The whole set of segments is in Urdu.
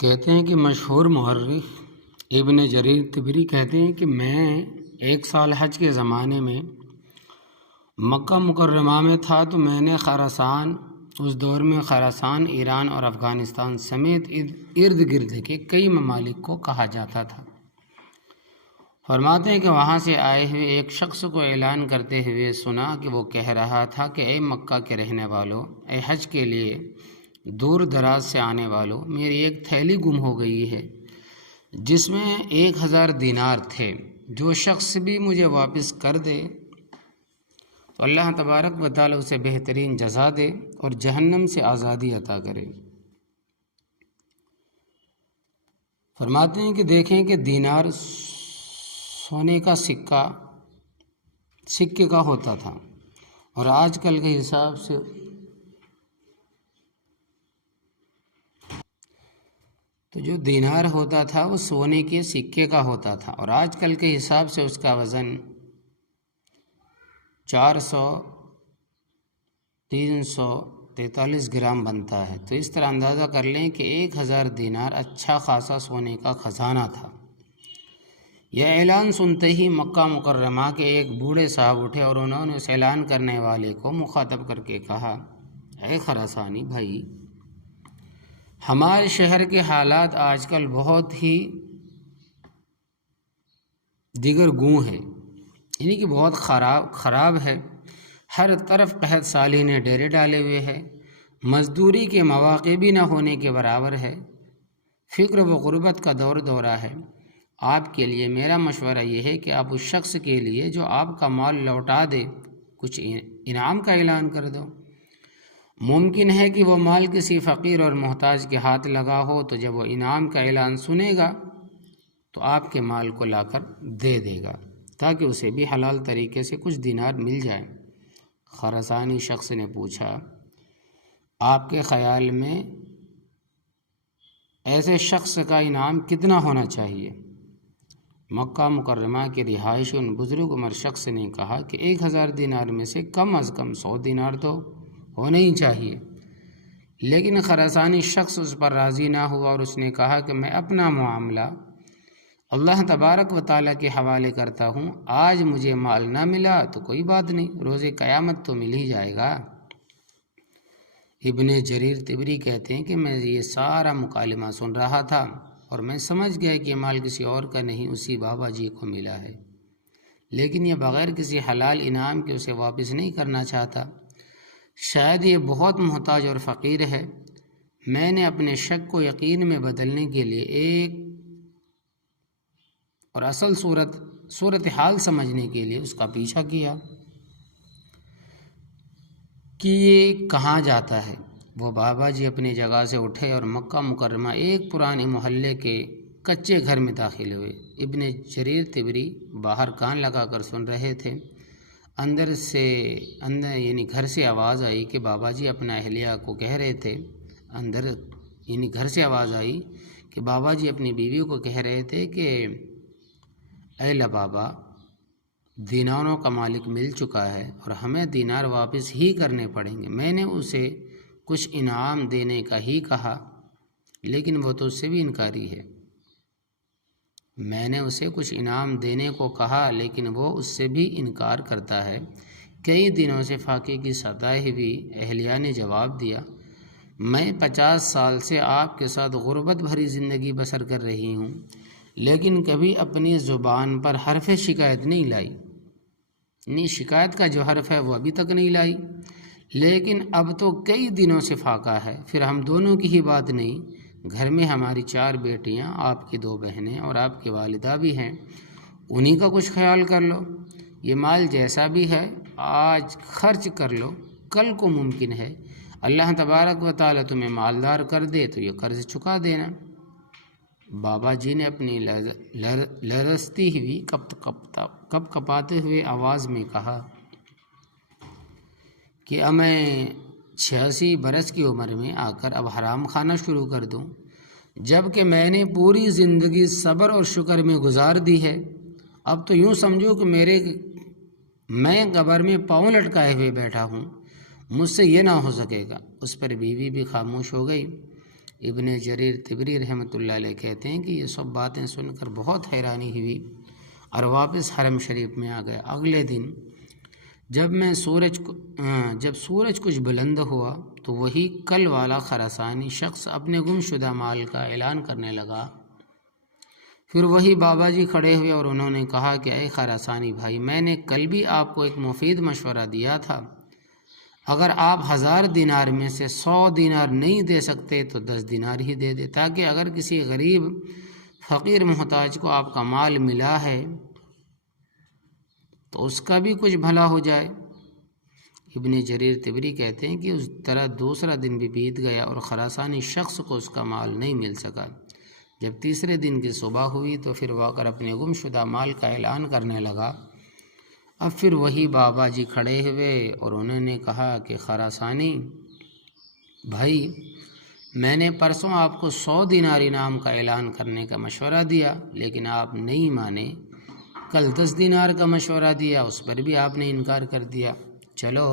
کہتے ہیں کہ مشہور مورخ ابن جریر طبری کہتے ہیں کہ میں 1 سال حج کے زمانے میں مکہ مکرمہ میں تھا تو میں نے خراسان، اس دور میں خراسان ایران اور افغانستان سمیت ارد گرد کے کئی ممالک کو کہا جاتا تھا۔ فرماتے ہیں کہ وہاں سے آئے ہوئے ایک شخص کو اعلان کرتے ہوئے سنا کہ وہ کہہ رہا تھا کہ اے مکہ کے رہنے والوں، اے حج کے لیے دور دراز سے آنے والوں، میری ایک تھیلی گم ہو گئی ہے جس میں 1000 دینار تھے۔ جو شخص بھی مجھے واپس کر دے تو اللہ تبارک و تعالی اسے بہترین جزا دے اور جہنم سے آزادی عطا کرے۔ فرماتے ہیں کہ دیکھیں کہ دینار سونے کا سکے کا ہوتا تھا اور آج کل کے حساب سے تو جو دینار ہوتا تھا وہ سونے کے سکے کا ہوتا تھا اور آج کل کے حساب سے اس کا وزن 343 گرام بنتا ہے۔ تو اس طرح اندازہ کر لیں کہ 1000 دینار اچھا خاصا سونے کا خزانہ تھا۔ یہ اعلان سنتے ہی مکہ مکرمہ کے ایک بوڑھے صاحب اٹھے اور انہوں نے اس اعلان کرنے والے کو مخاطب کر کے کہا، اے خراسانی بھائی، ہمارے شہر کے حالات آج کل بہت ہی دیگر گوں ہے، یعنی کہ بہت خراب ہے۔ ہر طرف قحط سالی نے ڈیرے ڈالے ہوئے ہے، مزدوری کے مواقع بھی نہ ہونے کے برابر ہے، فقر و غربت کا دورہ ہے۔ آپ کے لیے میرا مشورہ یہ ہے کہ آپ اس شخص کے لیے جو آپ کا مال لوٹا دے کچھ انعام کا اعلان کر دو۔ ممکن ہے کہ وہ مال کسی فقیر اور محتاج کے ہاتھ لگا ہو، تو جب وہ انعام کا اعلان سنے گا تو آپ کے مال کو لا کر دے دے گا تاکہ اسے بھی حلال طریقے سے کچھ دینار مل جائے۔ خراسانی شخص نے پوچھا، آپ کے خیال میں ایسے شخص کا انعام کتنا ہونا چاہیے؟ مکہ مکرمہ کے رہائشی ان بزرگ عمر شخص نے کہا کہ 1000 دینار میں سے کم از کم 100 دینار تو ہونا ہی چاہیے۔ لیکن خراسانی شخص اس پر راضی نہ ہوا اور اس نے کہا کہ میں اپنا معاملہ اللہ تبارک و تعالیٰ کے حوالے کرتا ہوں، آج مجھے مال نہ ملا تو کوئی بات نہیں، روز قیامت تو مل ہی جائے گا۔ ابن جریر طبری کہتے ہیں کہ میں یہ سارا مکالمہ سن رہا تھا اور میں سمجھ گیا کہ یہ مال کسی اور کا نہیں، اسی بابا جی کو ملا ہے، لیکن یہ بغیر کسی حلال انعام کے اسے واپس نہیں کرنا چاہتا۔ شاید یہ بہت محتاج اور فقیر ہے۔ میں نے اپنے شک کو یقین میں بدلنے کے لیے ایک اور اصل صورتحال سمجھنے کے لیے اس کا پیچھا کیا کہ یہ کہاں جاتا ہے۔ وہ بابا جی اپنی جگہ سے اٹھے اور مکہ مکرمہ ایک پرانے محلے کے کچے گھر میں داخل ہوئے۔ ابن جریر طبری باہر کان لگا کر سن رہے تھے۔ اندر یعنی گھر سے آواز آئی کہ بابا جی اپنا اہلیہ کو کہہ رہے تھے، گھر سے آواز آئی کہ بابا جی اپنی بیوی کو کہہ رہے تھے کہ اے لبابا، دیناروں کا مالک مل چکا ہے اور ہمیں دینار واپس ہی کرنے پڑیں گے۔ میں نے اسے کچھ انعام دینے کا ہی کہا لیکن وہ تو اس سے بھی انکاری ہے۔ میں نے اسے کچھ انعام دینے کو کہا لیکن وہ اس سے بھی انکار کرتا ہے۔ کئی دنوں سے فاقے کی ستائے ہوئی اہلیہ نے جواب دیا، میں 50 سال سے آپ کے ساتھ غربت بھری زندگی بسر کر رہی ہوں لیکن کبھی اپنی زبان پر حرف شکایت نہیں لائی، شکایت کا جو حرف ہے وہ ابھی تک نہیں لائی، لیکن اب تو کئی دنوں سے فاقہ ہے۔ پھر ہم دونوں کی ہی بات نہیں، گھر میں ہماری 4 بیٹیاں، آپ کی 2 بہنیں اور آپ کی والدہ بھی ہیں، انہی کا کچھ خیال کر لو۔ یہ مال جیسا بھی ہے آج خرچ کر لو، کل کو ممکن ہے اللہ تبارک و تعالیٰ تمہیں مالدار کر دے تو یہ قرض چکا دینا۔ بابا جی نے اپنی لرزتی ہوئی کپ کپاتے ہوئے آواز میں کہا کہ اب میں 86 برس کی عمر میں آ کر اب حرام کھانا شروع کر دوں، جب کہ میں نے پوری زندگی صبر اور شکر میں گزار دی ہے۔ اب تو یوں سمجھو کہ میں قبر میں پاؤں لٹکائے ہوئے بیٹھا ہوں، مجھ سے یہ نہ ہو سکے گا۔ اس پر بیوی بھی خاموش ہو گئی۔ ابن جریر طبری رحمۃ اللہ علیہ کہتے ہیں کہ یہ سب باتیں سن کر بہت حیرانی ہوئی اور واپس حرم شریف میں آ گیا۔ اگلے دن جب سورج کچھ بلند ہوا تو وہی کل والا خراسانی شخص اپنے گم شدہ مال کا اعلان کرنے لگا۔ پھر وہی بابا جی کھڑے ہوئے اور انہوں نے کہا کہ اے خراسانی بھائی، میں نے کل بھی آپ کو ایک مفید مشورہ دیا تھا، اگر آپ 1000 دینار میں سے 100 دینار نہیں دے سکتے تو 10 دینار ہی دے دے، تاکہ اگر کسی غریب فقیر محتاج کو آپ کا مال ملا ہے تو اس کا بھی کچھ بھلا ہو جائے۔ ابن جریر طبری کہتے ہیں کہ اس طرح دوسرا دن بھی بیت گیا اور خراسانی شخص کو اس کا مال نہیں مل سکا۔ جب تیسرے دن کی صبح ہوئی تو پھر وہ کر اپنے گم شدہ مال کا اعلان کرنے لگا۔ اب پھر وہی بابا جی کھڑے ہوئے اور انہوں نے کہا کہ خراسانی بھائی، میں نے پرسوں آپ کو 100 دینار انعام کا اعلان کرنے کا مشورہ دیا، لیکن آپ نہیں مانے۔ کل 10 دینار کا مشورہ دیا، اس پر بھی آپ نے انکار کر دیا۔ چلو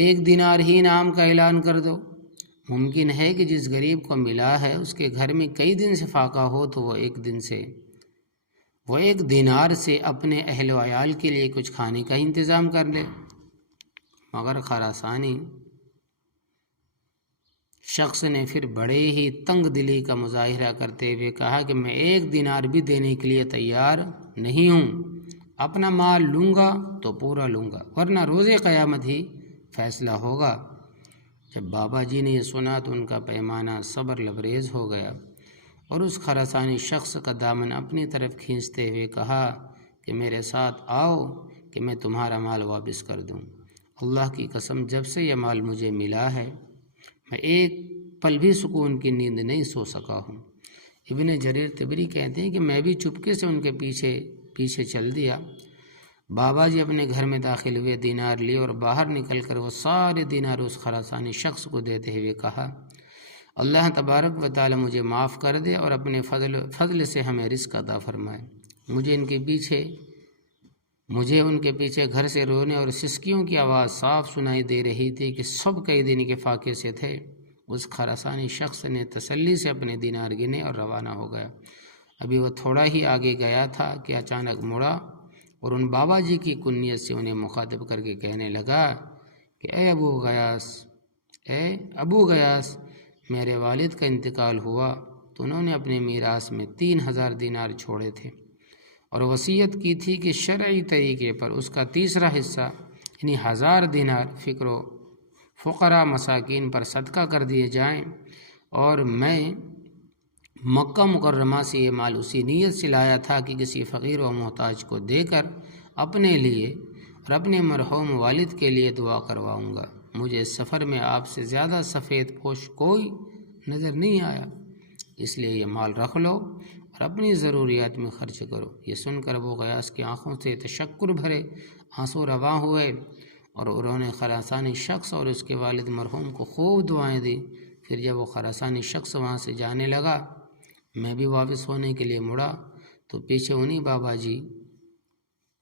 1 دینار ہی انعام کا اعلان کر دو۔ ممکن ہے کہ جس غریب کو ملا ہے اس کے گھر میں کئی دن سے فاقہ ہو تو وہ ایک دینار سے اپنے اہل و عیال کے لیے کچھ کھانے کا انتظام کر لے۔ مگر خراسانی شخص نے پھر بڑے ہی تنگ دلی کا مظاہرہ کرتے ہوئے کہا کہ میں 1 دینار بھی دینے کے لیے تیار نہیں ہوں، اپنا مال لوں گا تو پورا لوں گا، ورنہ روز قیامت ہی فیصلہ ہوگا۔ جب بابا جی نے یہ سنا تو ان کا پیمانہ صبر لبریز ہو گیا اور اس خراسانی شخص کا دامن اپنی طرف کھینچتے ہوئے کہا کہ میرے ساتھ آؤ کہ میں تمہارا مال واپس کر دوں۔ اللہ کی قسم، جب سے یہ مال مجھے ملا ہے میں ایک پل بھی سکون کی نیند نہیں سو سکا ہوں۔ ابن جریر طبری کہتے ہیں کہ میں بھی چپکے سے ان کے پیچھے چل دیا۔ بابا جی اپنے گھر میں داخل ہوئے، دینار لیے اور باہر نکل کر وہ سارے دینار اس خراسانی شخص کو دیتے ہوئے کہا، اللہ تبارک و تعالی مجھے معاف کر دے اور اپنے فضل سے ہمیں رزق عطا فرمائے۔ مجھے ان کے پیچھے گھر سے رونے اور سسکیوں کی آواز صاف سنائی دے رہی تھی کہ سب کئی دن کے فاقے سے تھے۔ اس خراسانی شخص نے تسلی سے اپنے دینار گنے اور روانہ ہو گیا۔ ابھی وہ تھوڑا ہی آگے گیا تھا کہ اچانک مڑا اور ان بابا جی کی کنیت سے انہیں مخاطب کر کے کہنے لگا کہ اے ابو غیاث، میرے والد کا انتقال ہوا تو انہوں نے اپنے میراث میں 3000 دینار چھوڑے تھے اور وصیت کی تھی کہ شرعی طریقے پر اس کا تیسرا حصہ یعنی 1000 دینار فقراء مساکین پر صدقہ کر دیے جائیں، اور میں مکہ مکرمہ سے یہ مال اسی نیت سے لایا تھا کہ کسی فقیر و محتاج کو دے کر اپنے لیے اور اپنے مرحوم والد کے لیے دعا کرواؤں گا۔ مجھے اس سفر میں آپ سے زیادہ سفید پوش کوئی نظر نہیں آیا، اس لیے یہ مال رکھ لو اور اپنی ضروریات میں خرچ کرو۔ یہ سن کر ابو غیاث کی آنکھوں سے تشکر بھرے آنسو رواں ہوئے اور انہوں نے خراسانی شخص اور اس کے والد مرحوم کو خوب دعائیں دی۔ پھر جب وہ خراسانی شخص وہاں سے جانے لگا، میں بھی واپس ہونے کے لیے مڑا تو پیچھے انہی بابا جی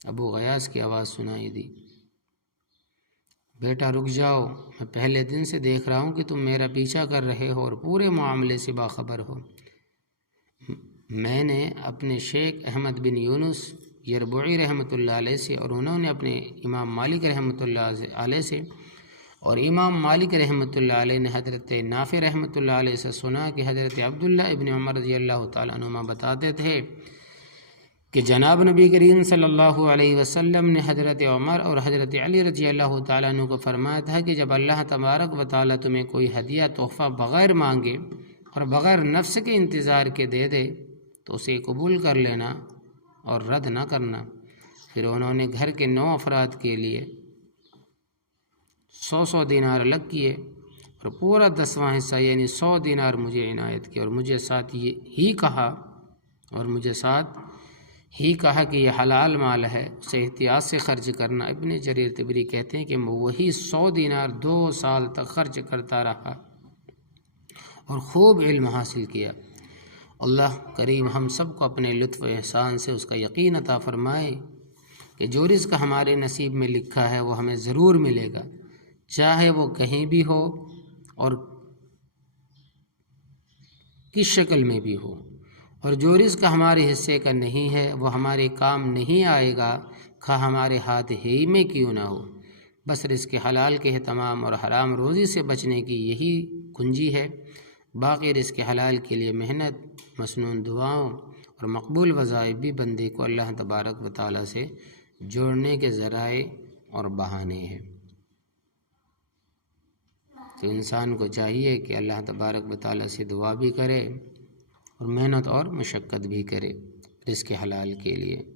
ابو غیاث کی آواز سنائی دی، بیٹا رک جاؤ، میں پہلے دن سے دیکھ رہا ہوں کہ تم میرا پیچھا کر رہے ہو اور پورے معاملے سے باخبر ہو۔ میں نے اپنے شیخ احمد بن یونس یربوعی رحمۃ اللہ علیہ سے اور انہوں نے اپنے امام مالک رحمۃ اللہ علیہ سے اور امام مالک رحمۃ اللہ علیہ نے حضرت نافع رحمۃ اللہ علیہ سے سنا کہ حضرت عبداللہ ابن عمر رضی اللہ تعالیٰ عنہما بتاتے تھے کہ جناب نبی کریم صلی اللہ علیہ وسلم نے حضرت عمر اور حضرت علی رضی اللہ تعالیٰ عنہ کو فرمایا تھا کہ جب اللہ تبارک و تعالیٰ تمہیں کوئی ہدیہ تحفہ بغیر مانگے اور بغیر نفس کے انتظار کے دے دے تو اسے قبول کر لینا اور رد نہ کرنا۔ پھر انہوں نے گھر کے 9 افراد کے لیے 100 دینار الگ کیے اور پورا 10واں حصہ یعنی 100 دینار مجھے عنایت کیا اور مجھے ساتھ ہی کہا کہ یہ حلال مال ہے، اسے احتیاط سے خرچ کرنا۔ ابن جریر طبری کہتے ہیں کہ وہی 100 دینار 2 سال تک خرچ کرتا رہا اور خوب علم حاصل کیا۔ اللہ کریم ہم سب کو اپنے لطف و احسان سے اس کا یقین عطا فرمائے کہ جو رزق ہمارے نصیب میں لکھا ہے وہ ہمیں ضرور ملے گا، چاہے وہ کہیں بھی ہو اور کس شکل میں بھی ہو، اور جو رزق ہمارے حصے کا نہیں ہے وہ ہمارے کام نہیں آئے گا، خواہ ہمارے ہاتھ ہی میں کیوں نہ ہو۔ بس رزق حلال کے اہتمام اور حرام روزی سے بچنے کی یہی کنجی ہے۔ باقی رزق حلال کے لیے محنت، مسنون دعاؤں اور مقبول وظائف بھی بندے کو اللہ تبارک و تعالیٰ سے جوڑنے کے ذرائع اور بہانے ہیں۔ تو انسان کو چاہیے کہ اللہ تبارک و تعالیٰ سے دعا بھی کرے اور محنت اور مشقت بھی کرے رزق حلال کے لیے۔